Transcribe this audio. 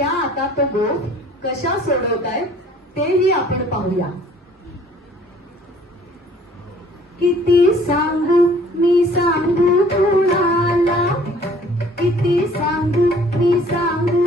त्या आता तो गोफ कशा सोडवतायत तेही आपण पाहूया. किती सांगू मी सांगू कुणाला, किती सांगू मी सांगू